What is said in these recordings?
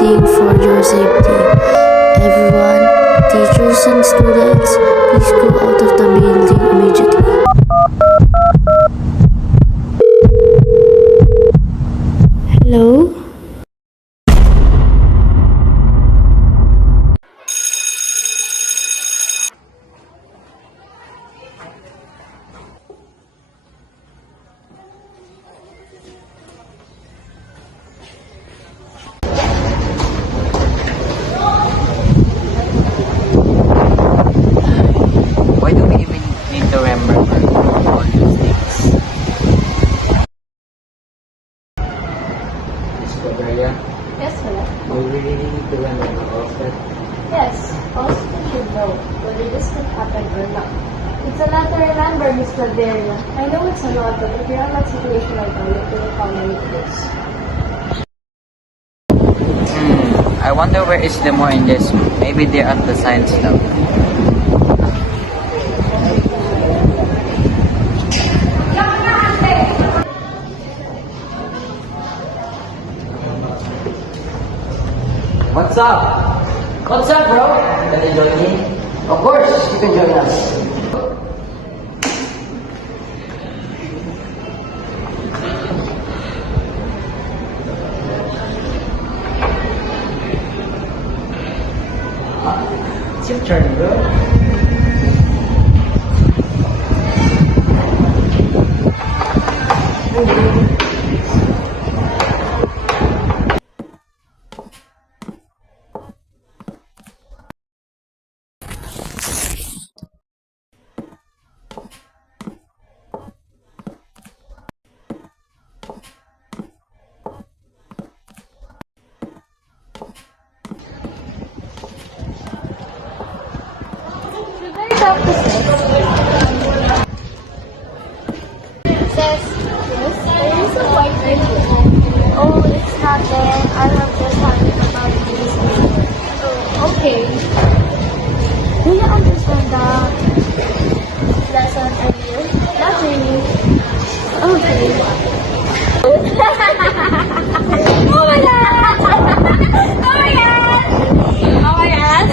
building for your safety. Everyone, teachers and students, please go out of the building immediately. Hello? Why do we even need to remember all these things? Miss Gabriela, Yes, hello. do we really need to remember all of that? Yes, all students should know whether this could happen or not. It's a lot to remember, Miss Claveria. I know it's a lot, but if you're on that situation right now, you couldn't call me to this. I wonder where is Lemore in this. Maybe they're at the science lab. What's up? What's up, bro? Can you join me? Of course, you can join us. It's your turn, bro. Should I talk to Sis? Sis? Yes? There is a white video. Oh, it's happened. I have just talking about this. Oh, okay. Do you understand the lesson earlier? Not really. Okay. Oh my god! Oh my god! Oh my god!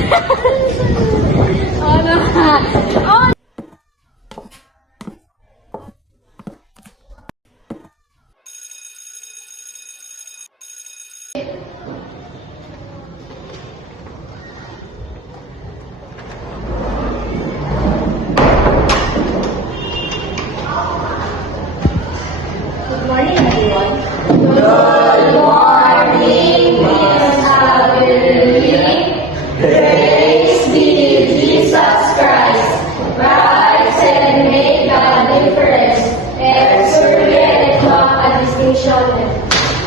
Oh no! Oh! Good morning, everyone. Good morning, Miss Adeline. Praise be Jesus Christ. Rise and make a difference. Exurgere et hoc ad distinctionem.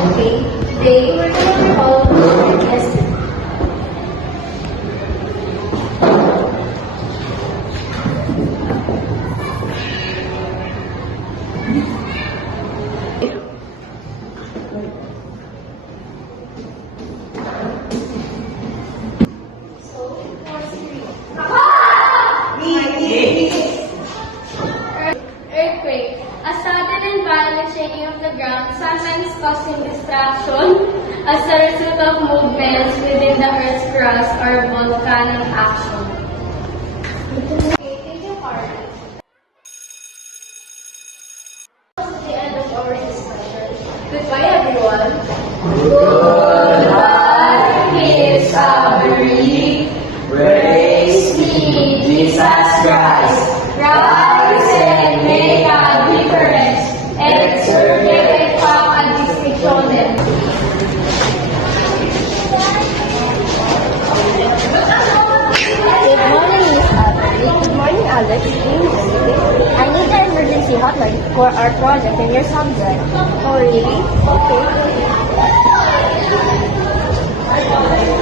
Okay, today we're going to call our lesson. Earthquake. A sudden and violent shaking of the ground, sometimes causing distraction as a result of movements within the Earth's crust or volcanic action. Okay, take your part. The end of our discussion. Goodbye, everyone. Goodbye, Miss Avery. Praise be Jesus Christ. Rise and make a difference. Exurgere et hoc ad distinctionem. Good morning, Miss Avery. Good morning, Alex. I need the emergency hotline for our project in your subject. Oh, really? Okay.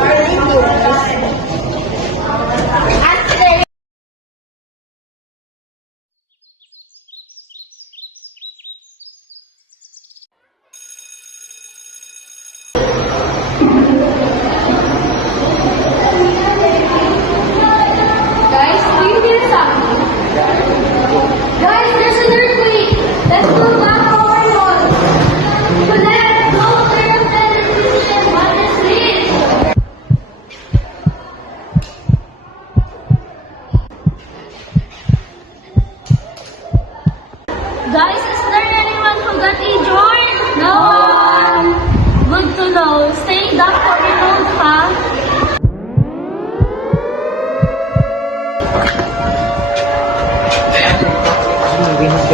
Thank you, Miss. Answer. Guys, do you hear something? Guys, there's an earthquake. Let's go back over on. Connect, go,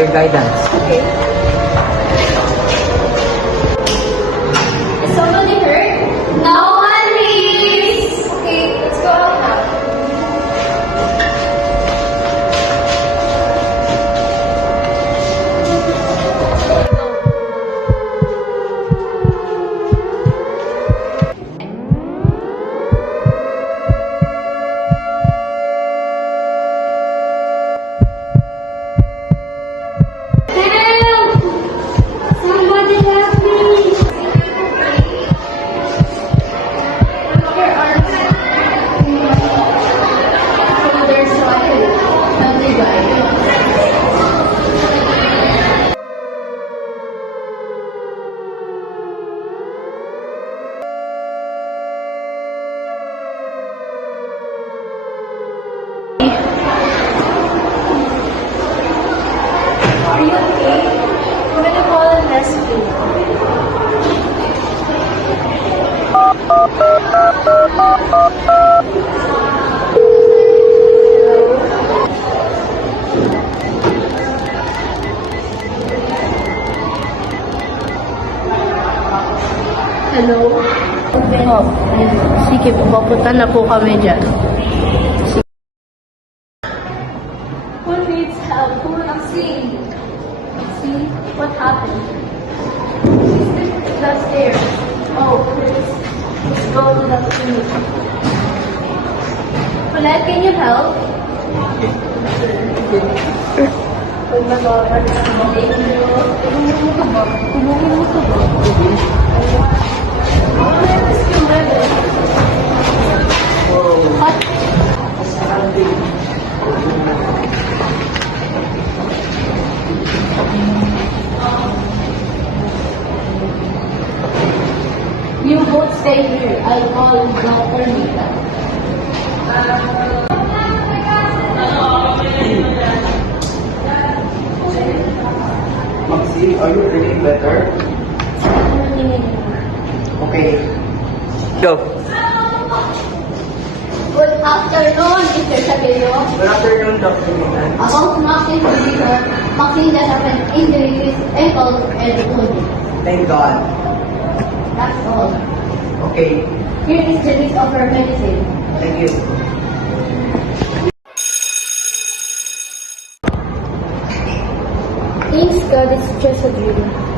your guidance. Okay. Is somebody hurt? No one is. Okay, let's go out now. Help! Somebody help me! Your arms. Shoulders wide. Healthy guy. Are you okay? I'm gonna call an rescue. Hello? Oh, sige po, papunta na po kami dyan. Who needs help? Who I'm seeing? See what happened? That's there. Oh, please. Let's go to the clinic. Colette, can you help? Pag nag-over na mo, tulungan mo ka ba? Tulungan mo ka ba? You both stay here. I'll call Dr. Nita. Maxi, are you feeling better? Okay. Go. Good afternoon, Mr. Sabelo. Good afternoon, Dr. Milan. About Maxine Sabelo, Maxine has an injury with ankle and foot. Thank God. That's all. Okay. Here is the list of her medicine. Thank you. Thanks God, it's just a dream.